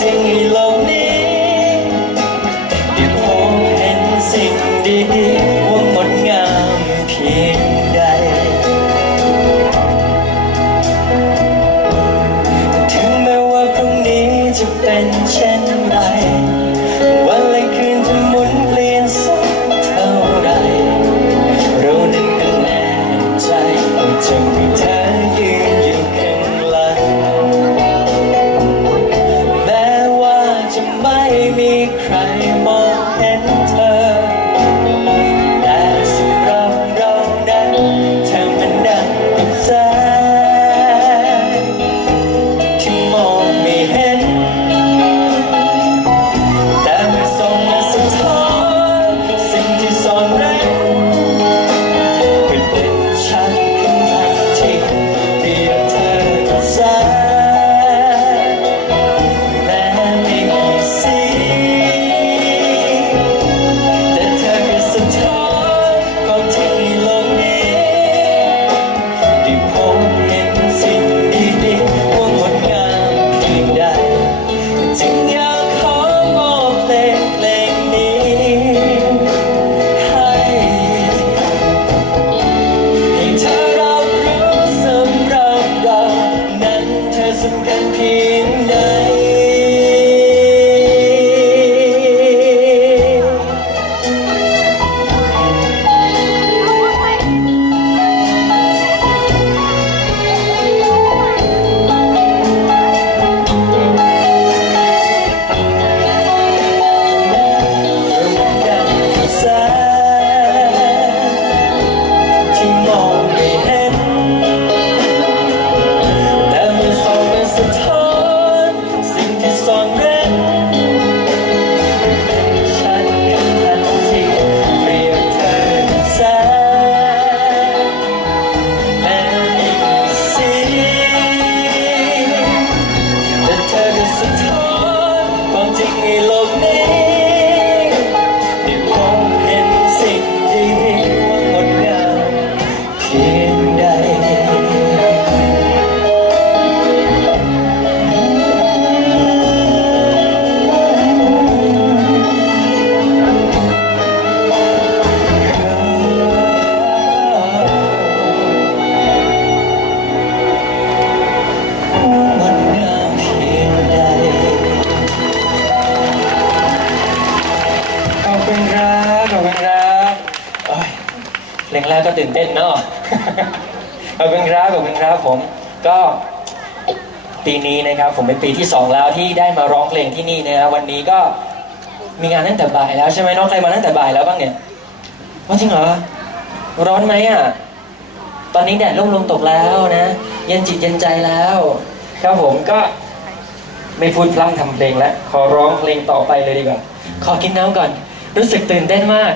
holding made me cry. and peace. อบคุณครับเพลงแรกก็ตื่นเต้นเนาะขอบคุณครับขอบคุณครับผมก็ปีนี้นะครับผมเป็นปีที่ 2 แล้วที่ได้มาร้องเพลงที่นี่นะครับวันนี้ก็มีงานตั้งแต่บ่ายแล้วใช่ไหมน้องใครมาตั้งแต่บ่ายแล้วบ้างเนี่ยว่าจริงเหรอร้อนไหมอะตอนนี้แดดร่มลงตกแล้วนะ เย็นจิตเย็นใจแล้ว ครับผมก็ไม่พูดพล่ำทำเพลงแล้วขอร้องเพลงต่อไปเลยดีกว่า ขอกินน้ำก่อน รู้สึกตื่นเต้นมาก